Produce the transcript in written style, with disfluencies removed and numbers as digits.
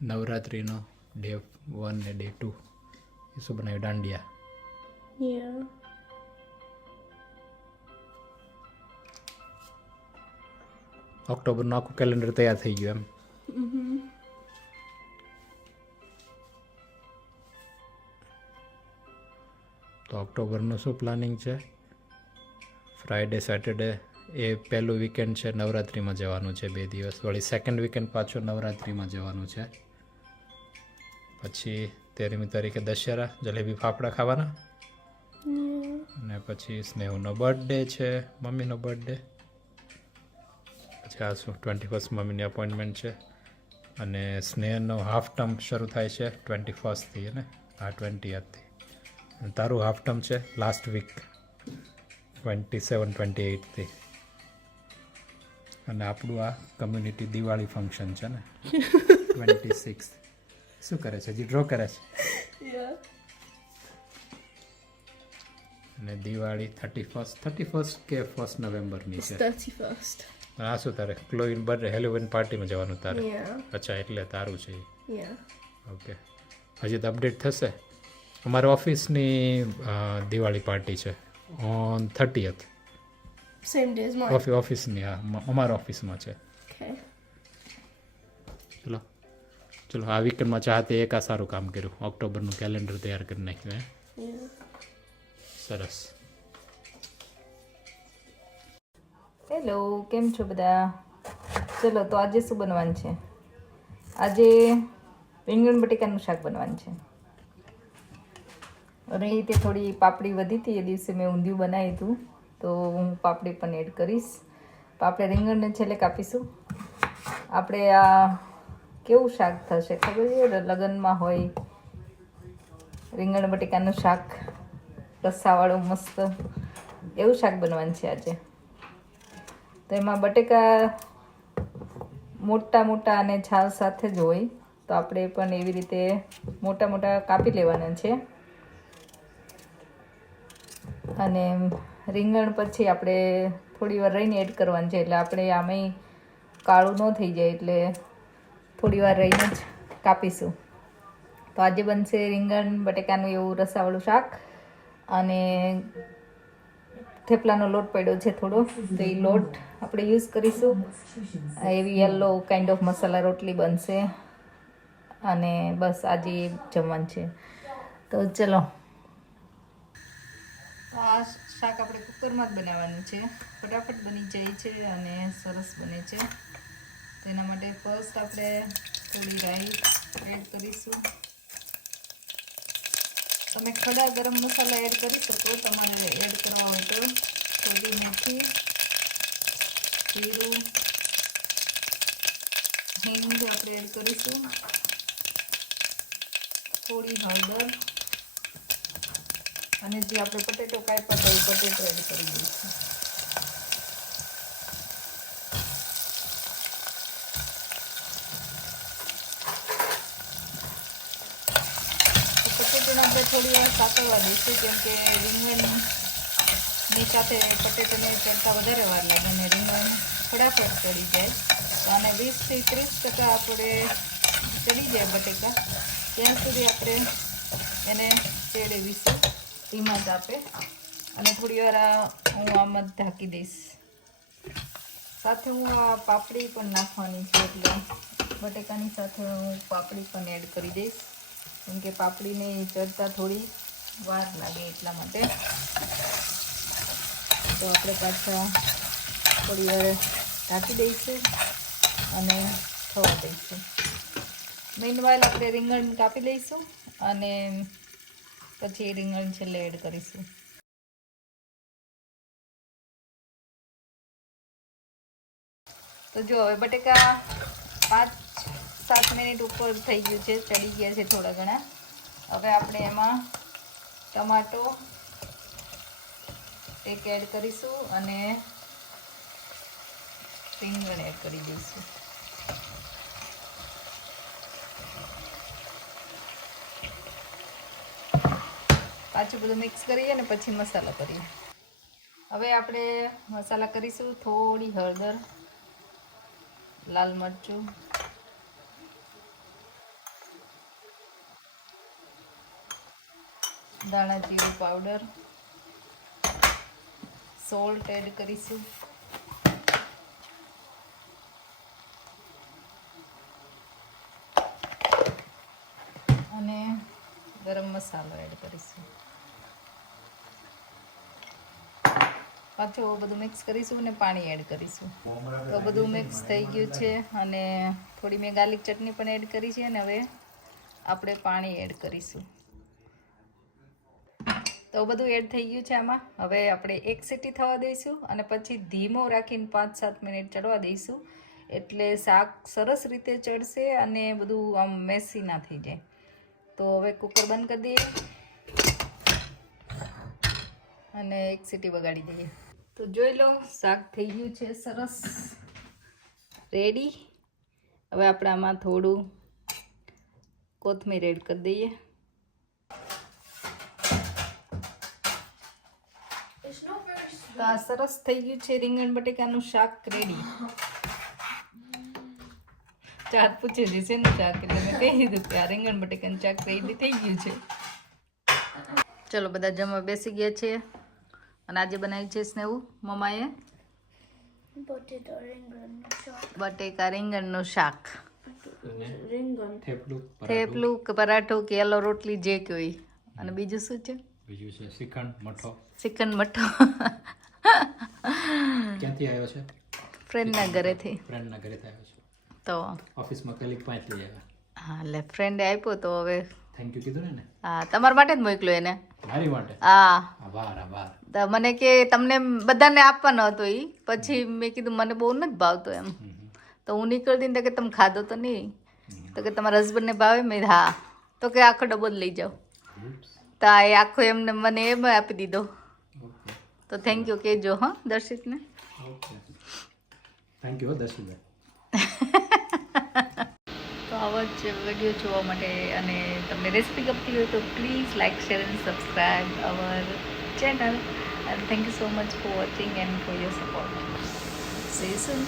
નવરાત્રિનો ડે 1 ને ડે 2 એ શું બનાવ્યું? દાંડિયા. Yeah. ઓક્ટોબરનું આખું કેલેન્ડર તૈયાર થઈ ગયું એમ. તો ઓક્ટોબરનું શું પ્લાનિંગ છે? ફ્રાઈડે સેટરડે એ પહેલું વીકેન્ડ છે, નવરાત્રિમાં જવાનું છે 2 દિવસ. વળી સેકન્ડ વીકેન્ડ પાછું નવરાત્રિમાં જવાનું છે. પછી 13મી તારીખે દશેરા, જલેબી ફાફડા ખાવાના. અને પછી સ્નેહુનો બર્થડે છે, મમ્મીનો બર્થડે. પછી આ શું 21st મમ્મીની અપોઇન્ટમેન્ટ છે. અને સ્નેહનો હાફ ટર્મ શરૂ થાય છે 21st ને આ 20th. તારું હાફ ટર્મ છે લાસ્ટ વીક 27-28 અને આપણું આ કમ્યુનિટી દિવાળી ફંક્શન છે ને 26. શું કરે છે? હજી ડ્રો કરે છે. અને દિવાળી 31st કે 1 નવેમ્બરની છે? 31st. આ શું તારે ક્લોઈન બર્થડે હેલોવીન પાર્ટીમાં જવાનું તારે? Yeah. અચ્છા, એટલે તારું છે. Yeah. ઓકે, હજી તો અપડેટ થશે. અમારા ઓફિસની દિવાળી પાર્ટી છે on 30th. Same day as mine. ઓફિસની, હા, અમારા ઓફિસમાં છે. Okay. ચલો આ વીકેન્ડમાં ચાહતે એક આ સારું કામ કર્યું, ઓક્ટોબરનું કેલેન્ડર તૈયાર કરી નાખ્યું. Yeah. સરસ. હેલો, કેમ છો બધા? ચલો, તો આજે શું બનવાનું છે? આજે રીંગણ બટેકાનું શાક બનવાનું છે. અને તે થોડી પાપડી વધી હતી, એ દિવસે મેં ઊંધિયું બનાવ્યું હતું, તો હું પાપડી પણ એડ કરીશ. તો આપણે રીંગણને છેલ્લે કાપીશું. આપણે આ કેવું શાક થશે ખબર છે? લગ્નમાં હોય રીંગણ બટેકાનું શાક, રસાવાળું મસ્ત એવું શાક બનવાનું છે આજે. તો એમાં બટેકા મોટા મોટા અને છાલ સાથે જ હોય, તો આપણે પણ એવી રીતે મોટા મોટા કાપી લેવાના છે. અને રીંગણ પછી આપણે થોડી વાર રહીને એડ કરવાનું છે, એટલે આપણે આમેય કાળું ન થઈ જાય, એટલે થોડી વાર રહીને જ કાપીશું. તો આજે બનશે રીંગણ બટેકાનું એવું રસાવાળું શાક. અને થેપલાનો લોટ પડ્યો છે થોડો, તો એ લોટ આપણે યુઝ કરીશું. એવી યલો કાઇન્ડ ઓફ મસાલા રોટલી બનશે. અને બસ આજે જમવાનું છે. તો ચલો, આ શાક આપણે કુકરમાં જ બનાવવાનું છે. ફટાફટ બની જાય છે અને સરસ બને છે. તો એના માટે ફર્સ્ટ આપણે થોડી રાઈ એડ કરીશું. તમે ખડા ગરમ મસાલા એડ કરી શકો, તમારે એડ કરવા હોય તો. થોડી મેથી, જીરું, હિંગ આપણે એડ કરીશું. થોડી હળદર અને જે આપણે પટેટો કાપ્યા હતા એ પટેટો એડ કરી દઈશું. પટેટોને આપણે થોડી વાર સાતળવા દઈશું, કેમ કે રીંગણની સાથે પટેટોને ચડતા વધારે વાર લાગે અને રીંગણ ફટાફટ ચડી જાય. તો આને 20-30% આપણે ચડી જાય બટેકા, ત્યાં સુધી આપણે એને ચેડવીશું ધીમા તાપે. અને થોડી વાર હું આમ જ ઢાંકી દઈશ. સાથે હું આ પાપડી પણ નાખવાની છે, એટલે બટેકાની સાથે હું પાપડી પણ એડ કરી દઈશ, કેમ કે પાપડીને ચડતા થોડી વાર લાગે એટલા માટે. તો આપણે પાછા થોડી વાર ઢાંકી દઈશું અને થવા દઈશું. મીનવાઇલ આપણે રીંગણ કાપી લઈશું અને પછી રીંગણ છેલ્લે એડ કરીશું. તો જો હવે બટેકા 5-7 મિનિટ ઉપર થઈ ગયું છે, ચડી ગયા છે થોડા ઘણા. હવે આપણે એમાં ટમાટો એક એડ કરીશું અને રીંગણ એડ કરી દઈશું. પાછું બધું મિક્સ કરીએ અને પછી મસાલો કરીએ. હવે આપણે મસાલા કરીશું. થોડી હળદર, લાલ મરચું, દાણા જીરું પાવડર, સોલ્ટ એડ કરીશું, અને ગરમ મસાલો એડ કરીશું. પાછું બધું મિક્સ કરીશું અને પાણી એડ કરીશું. તો બધું મિક્સ થઈ ગયું છે અને થોડી મેં ગાર્લિક ચટણી પણ એડ કરી છે અને હવે આપણે પાણી એડ કરીશું. તો બધું એડ થઈ ગયું છે આમાં. હવે આપણે એક સીટી થવા દઈશું અને પછી ધીમો રાખીને 5-7 મિનિટ ચડવા દઈશું, એટલે શાક સરસ રીતે ચડશે અને બધું આમ મેસી ના થઈ જાય. તો હવે કુકર બંધ કરી દઈએ અને એક સીટી વગાડી દઈએ. તો જોઈ લો, શાક થઈ ગયું છે સરસ રેડી. હવે આપણે આમાં થોડું કોથમીર એડ કરી દઈએ. તો આ સરસ થઈ ગયું છે રીંગણ બટેકાનું શાક રેડી. ચાટ પૂછે છે શેનું શાક, એટલે મેં કહી દીધું કે આ રીંગણ બટેકાનું શાક રેડી થઈ ગયું છે. ચલો બધા જમવા બેસી ગયા છે અને આજે બનાવ્યું છે સ્નેહુ મમ્માએ બટેકા રીંગણનું શાક. થેપલું કે પરાઠું કે યલો રોટલી જે કોઈ. અને બીજું શું છે? બીજું છે શ્રીખંડ મઠો. શ્રીખંડ મઠો. ક્યાંથી આવ્યો છે? ફ્રેન્ડના ઘરેથી. ફ્રેન્ડના ઘરેથી આવ્યો છે. તો ઓફિસમાં કલીગ પાંચ લઈ આવ્યા. હા, એટલે ફ્રેન્ડે આપ્યો તો હવે થેન્ક યુ કીધું ને. હા, તમારા માટે જ મોકલ્યો એને. મારી માટે? હા, આભાર આભાર. તો મને કે તમને બધાને આપવાનો હતો એ. પછી મેં કીધું મને બહુ નથી ભાવતો એમ. તો હું નીકળતી ને તો કે તમે ખાધો તો નહીં? તો કે તમારા હસબન્ડને ભાવે? મેં હા. તો કે આખો ડબ્બો જ લઈ જાઓ. તો એ આખો એમને મને એમ આપી દીધો. તો થેન્ક યુ કહેજો હા દર્શિતને. Thank you દર્શિતભાઈ. તો આવા જ વિડીયો જોવા માટે અને તમને રેસિપી ગમતી હોય તો please like, share and subscribe our channel. And thank you so much for watching and for your support. See you soon.